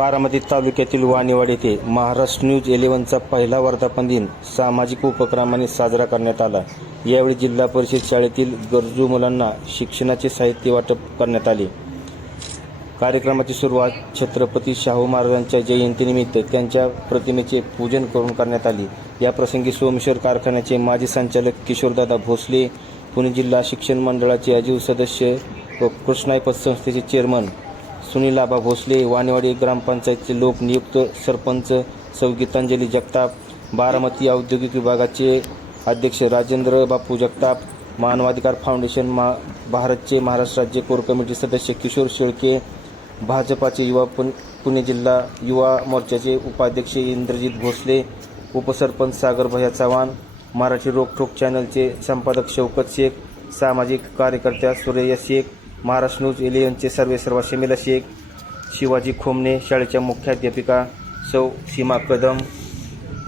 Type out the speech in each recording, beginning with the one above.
बारामती तालुक्यातील वाणीवाड येथे महाराष्ट्र न्यूज इलेव्हनचा पहिला वर्धापन दिन सामाजिक उपक्रमाने साजरा करण्यात आला. यावेळी जिल्हा परिषद शाळेतील गरजू मुलांना शिक्षणाचे साहित्य वाटप करण्यात आले. कार्यक्रमाची सुरुवात छत्रपती शाहू महाराजांच्या जयंतीनिमित्त त्यांच्या प्रतिमेचे पूजन करून करण्यात आली. या प्रसंगी सोमेश्वर कारखान्याचे माजी संचालक किशोरदादा भोसले पुणे जिल्हा शिक्षण मंडळाचे अजीव सदस्य व कृष्णाई पतसंस्थेचे चेअरमन सुनीलाबा भोसले वाणीवाडी ग्रामपंचायतचे लोकनियुक्त सरपंच सौ गीतांजली जगताप बारामती औद्योगिक विभागाचे अध्यक्ष राजेंद्र बापू जगताप मानवाधिकार फाउंडेशन मा भारतचे महाराष्ट्र राज्य कोर कमिटी सदस्य किशोर शेळके भाजपाचे युवा पुण पुणे जिल्हा युवा मोर्चाचे उपाध्यक्ष इंद्रजित भोसले उपसरपंच सागर भैया चव्हाण मराठी रोकठोक चॅनलचे संपादक शौकत शेख सामाजिक कार्यकर्त्या सुरेया शेख महाराष्ट्र न्यूज इलेव्हनचे सर्वे सर्व शमिला शेख शिवाजी खोमणे शाळेच्या मुख्याध्यापिका सौ सीमा कदम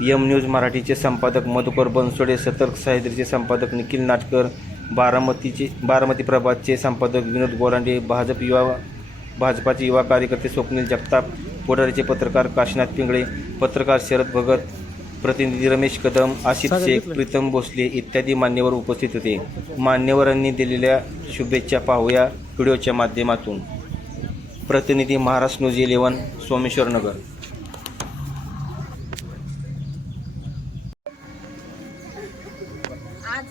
यम न्यूज मराठीचे संपादक मधुकर बनसोडे सतर्क सह्याद्रीचे संपादक निखिल नाटकर बारामतीचे बारामती प्रभातचे संपादक विनोद गोलांडे भाजप युवा भाजपाचे युवा कार्यकर्ते स्वप्नील जगताप पुढारीचे पत्रकार काशीनाथ पिंगळे पत्रकार शरद भगत प्रतिनिधी रमेश कदम आशिफ शेख प्रीतम भोसले इत्यादी मान्यवर उपस्थित होते. मान्यवरांनी दिलेल्या शुभेच्छा पाहूया. व्हिडिओच्या माध्यमातून प्रतिनिधी महाराष्ट्र न्यूज इलेवन सोमेश्वर नगर. आज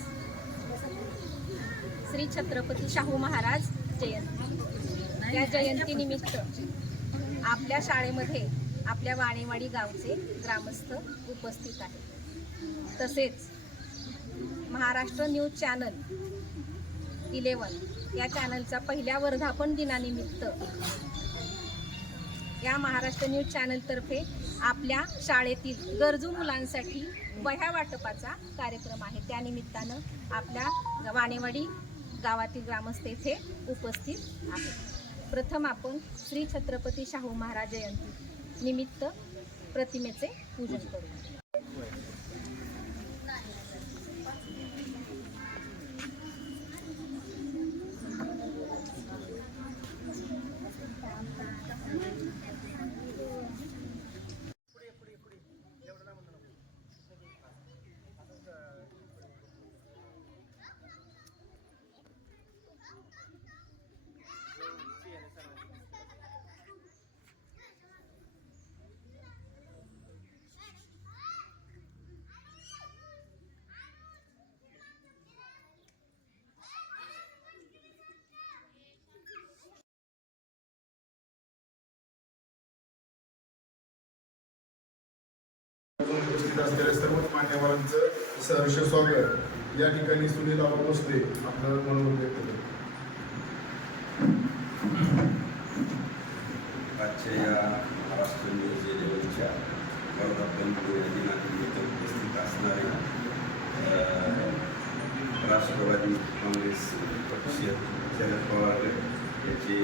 श्री छत्रपती शाहू महाराज जयंती. या जयंतीनिमित्त आपल्या शाळेमध्ये आपल्या वाणेवाडी गावचे ग्रामस्थ उपस्थित आहेत. तसेच महाराष्ट्र न्यूज चॅनल इलेवन या चॅनलचा पहिल्या वर्धापन दिनानिमित्त या महाराष्ट्र न्यूज चॅनलतर्फे आपल्या शाळेतील गरजू मुलांसाठी वह्या वाटपाचा कार्यक्रम आहे. त्यानिमित्तानं आपल्या वाणेवाडी गावातील ग्रामस्थ येथे उपस्थित आहेत. प्रथम आपण श्री छत्रपती शाहू महाराज जयंती निमित्त प्रतिमेचे पूजन करू. असलेल्या सर्व मान्यवरांचं सहर्ष स्वागत या ठिकाणी सुनील आबा भोसले आपलं मनोगत व्यक्त करतो आजच्या या महाराष्ट्र न्यूज इलेव्हनच्या वर्धापन दिनानिमित्त उपस्थित असणाऱ्या राष्ट्रवादी काँग्रेस पक्षीय शरद पवार याचे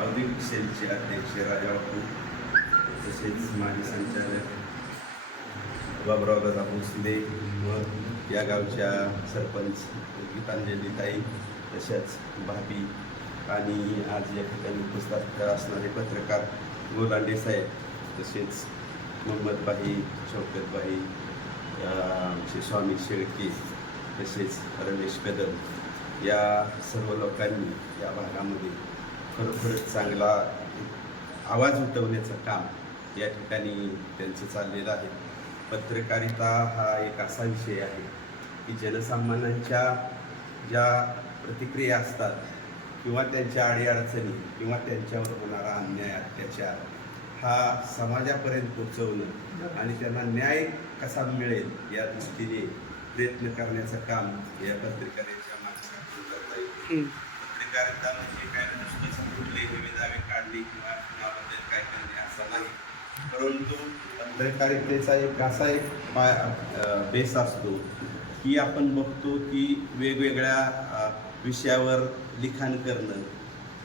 औद्योगिक सेलचे अध्यक्ष राजा बापू तसेच माजी संचालक बाबराव दादा भोसले व या गावच्या सरपंच गीतांजलीताई तशाच भाभी आणि आज या ठिकाणी उपस्थित असणारे पत्रकार गोलांडे साहेब तसेच मोहम्मदबाई शौकतबाई आमचे स्वामी शेळके तसेच रमेश कदम या सर्व लोकांनी या भागामध्ये खरोखरच चांगला आवाज उठवण्याचं काम या ठिकाणी त्यांचं चाललेलं आहे. पत्रकारिता हा एक असा विषय आहे की जनसामान्यांच्या ज्या प्रतिक्रिया असतात किंवा त्यांच्या अडीअडचणी किंवा त्यांच्यावर होणारा अन्याय अत्याचार हा समाजापर्यंत पोचवणं आणि त्यांना न्याय कसा मिळेल या दृष्टीने प्रयत्न करण्याचं काम या पत्रकारितेच्या माध्यमातून करता येईल. पत्रकारिता म्हणजे काय? नुसतंच कुठले नवी दावे काढली किंवा कुणाबद्दल काय करणे असं नाही. परंतु पत्रकारितेचा एक असा एक पाय बेस असतो की आपण बघतो की वेगवेगळ्या विषयावर लिखाण करणं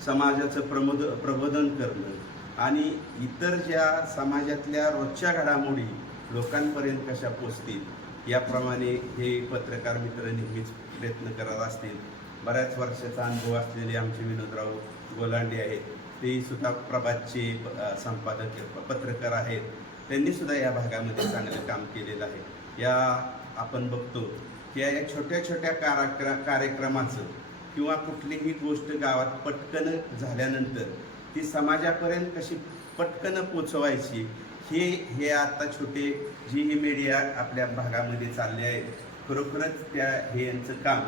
समाजाचं प्रमोद प्रबोधन करणं आणि इतर ज्या समाजातल्या रोजच्या घडामोडी लोकांपर्यंत कशा पोचतील याप्रमाणे हे पत्रकार मित्र नेहमीच प्रयत्न करत असतील. बऱ्याच वर्षाचा अनुभव असलेले आमचे विनोदराव गोलांडे आहेत. ते सुद्धा प्रभातचे संपादक पत्रकार आहेत. त्यांनी सुद्धा या भागामध्ये चांगलं काम केलेलं आहे. या आपण बघतो की या छोट्या छोट्या कारा कार्यक्रमाचं किंवा कुठलीही गोष्ट गावात पटकन झाल्यानंतर ती समाजापर्यंत कशी पटकन पोचवायची हे हे आता छोटे जी ही मीडिया आपल्या भागामध्ये चालले आहेत खरोखरच त्या हे यांचं काम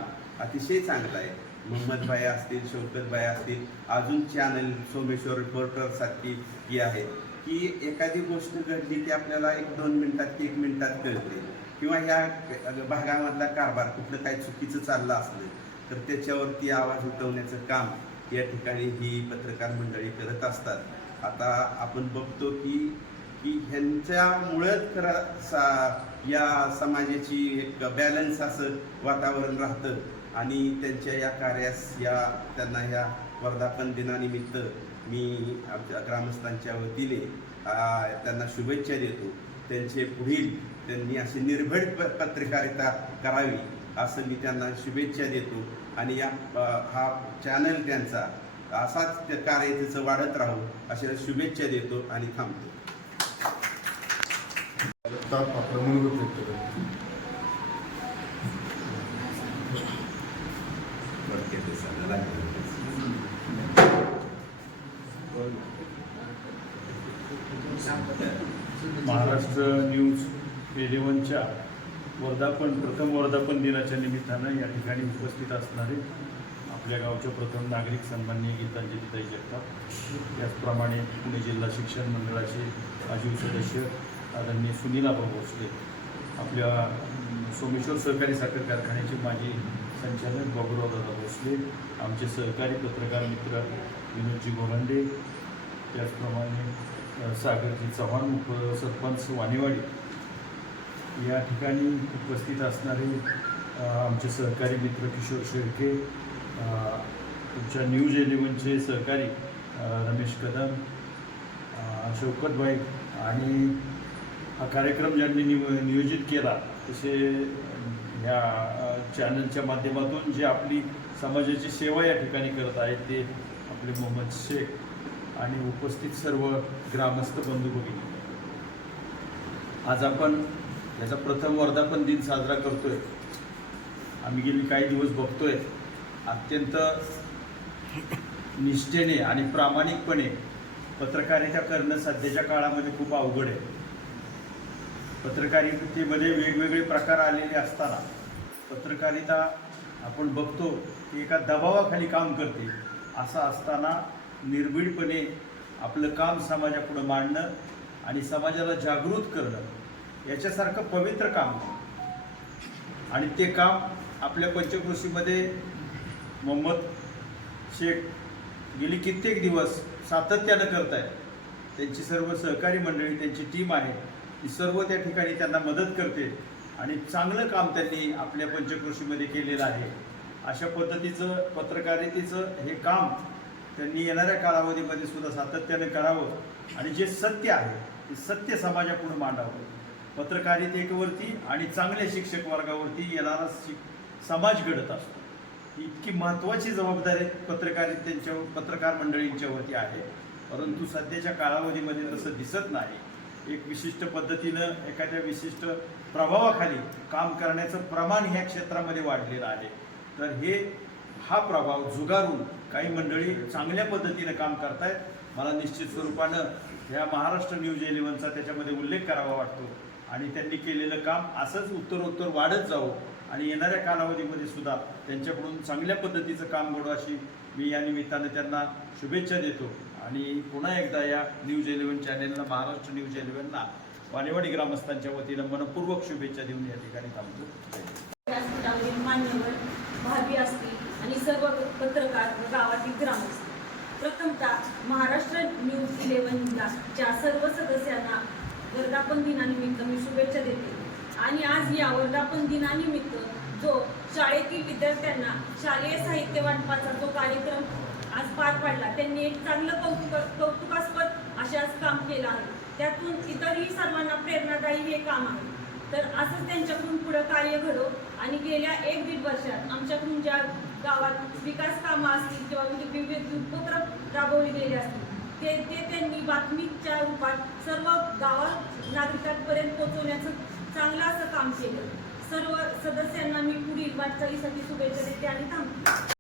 अतिशय चांगलं आहे. मोहम्मद भाई असतील शौकत भाई असतील अजून चॅनल सोमेश्वर रिपोर्टर सारखी ही आहेत. की एखादी गोष्ट घडली की आपल्याला एक दोन मिनिटात की एक मिनिटात कळते. किंवा ह्या भागामधला कारभार कुठलं काही चुकीचं चाललं असलं तर त्याच्यावरती आवाज उठवण्याचं काम या ठिकाणी ही पत्रकार मंडळी करत असतात. आता आपण बघतो की की ह्यांच्यामुळंच खरं सा या समाजाची एक बॅलन्स असं वातावरण राहतं. आणि त्यांच्या या कार्यास या त्यांना ह्या वर्धापन दिनानिमित्त मी आमच्या ग्रामस्थांच्या वतीने त्यांना शुभेच्छा देतो. त्यांचे पुढील त्यांनी अशी निर्भीड प पत्रकारिता करावी असं मी त्यांना शुभेच्छा देतो. आणि या हा चॅनल त्यांचा असाच त्या कार्य तिचं वाढत राहू अशा शुभेच्छा देतो आणि थांबतो ताप आपलं मनोगत व्यक्त करतो वरती महाराष्ट्र न्यूज एलेवनच्या वर्धापन प्रथम वर्धापन दिनाच्या निमित्तानं या ठिकाणी उपस्थित असणारे आपल्या गावच्या प्रथम नागरिक सन्माननीय गीतांजलीताई जगताप. त्याचप्रमाणे पुणे जिल्हा शिक्षण मंडळाचे आजीव सदस्य आदरणीय सुनीलाबा भोसले. आपल्या सोमेश्वर सहकारी साखर कारखान्याचे माजी संचालक बाबुरावदादा भोसले आमचे सहकारी पत्रकार मित्र विनोदजी गोलंडे त्याचप्रमाणे सागरजी चव्हाण उपसरपंच वाणेवाडी. या ठिकाणी उपस्थित असणारे आमचे सहकारी मित्र किशोर शेळके तुमच्या न्यूज इलेव्हनचे सहकारी रमेश कदम शौकतबाई आणि हा कार्यक्रम ज्यांनी निव नियोजित केला तसे या चॅनलच्या माध्यमातून जे आपली समाजाची सेवा या ठिकाणी करत आहेत ते आपले मोहम्मद शेख आणि उपस्थित सर्व ग्रामस्थ बंधू भगिनी. आज आपण याचा प्रथम वर्धापन दिन साजरा करतोय. आम्ही गेली काही दिवस बघतोय. अत्यंत निष्ठेने आणि प्रामाणिकपणे पत्रकारिता करणं सध्याच्या काळामध्ये खूप अवघड आहे. पत्रकारितेमध्ये वेगवेगळे प्रकार आलेले असताना पत्रकारिता आपण बघतो की एका दबावाखाली काम करते. असं असताना निर्भीडपणे आपलं काम समाजापुढं मांडणं आणि समाजाला जागृत करणं याच्यासारखं पवित्र काम. आणि ते काम आपल्या पंचकृषीमध्ये मोहम्मद शेख गेली कित्येक दिवस सातत्यानं करत आहेत त्यांची सर्व सहकारी मंडळी त्यांची टीम आहे. ती सर्व त्या ठिकाणी त्यांना मदत करते. आणि चांगलं काम त्यांनी आपल्या पंचकृषीमध्ये केलेलं आहे. अशा पद्धतीचं पत्रकारितेचं हे काम त्यांनी येणाऱ्या कालावधीमध्ये सुद्धा सातत्याने करावं आणि जे सत्य आहे ते सत्य समाजापुढे मांडावं. पत्रकारितेवरती आणि चांगल्या शिक्षक वर्गावरती येणारा शिक समाज घडत असतो. इतकी महत्त्वाची जबाबदारी पत्रकारितेंच्या पत्रकार मंडळींच्यावरती आहे. परंतु सध्याच्या कालावधीमध्ये तसं दिसत नाही. एक विशिष्ट पद्धतीनं एखाद्या विशिष्ट प्रभावाखाली काम करण्याचं प्रमाण ह्या क्षेत्रामध्ये वाढलेलं आहे. तर हे हा प्रभाव झुगारून काही मंडळी चांगल्या पद्धतीनं काम करतायत. मला निश्चित स्वरूपानं ह्या महाराष्ट्र न्यूज इलेव्हनचा त्याच्यामध्ये उल्लेख करावा वाटतो. आणि त्यांनी केलेलं काम असंच उत्तरोत्तर वाढत जावं. आणि येणाऱ्या कालावधीमध्ये सुद्धा त्यांच्याकडून चांगल्या पद्धतीचं काम घडू अशी मी या निमित्तानं त्यांना शुभेच्छा देतो. आणि पुन्हा एकदा या न्यूज इलेव्हन चॅनेलला महाराष्ट्र न्यूज इलेव्हनला वानेवाडी ग्रामस्थांच्या वतीनं मनपूर्वक शुभेच्छा देऊन या ठिकाणी थांबतो. मान्यवर भावी असतील आणि सर्व पत्रकार व गावातील ग्रामस्थ. प्रथमतः महाराष्ट्र न्यूज इलेव्हनला च्या सर्व सदस्यांना वर्धापन दिनानिमित्त मी शुभेच्छा देते आणि आज या वर्धापन दिनानिमित्त जो शाळेतील विद्यार्थ्यांना शालेय साहित्य वाटपाचा जो कार्यक्रम आज पार पाडला. त्यांनी एक चांगलं कौतुक कौतुकास्पद अशाच काम केलं आहे. त्यातून इतरही सर्वांना प्रेरणादायी हे काम आहे. तर असंच त्यांच्याकडून पुढं कार्य घडो. आणि गेल्या एक दीड वर्षात आमच्याकडून ज्या गावात विकास कामं असतील किंवा म्हणजे विविध उपक्रम राबवले गेले असतील ते ते त्यांनी बातमीच्या रूपात सर्व गावात नागरिकांपर्यंत पोहोचवण्याचं चांगलं असं काम केलं. सर्व सदस्यांना मी पुढील वाटचालीसाठी शुभेच्छा देते आणि थांबते.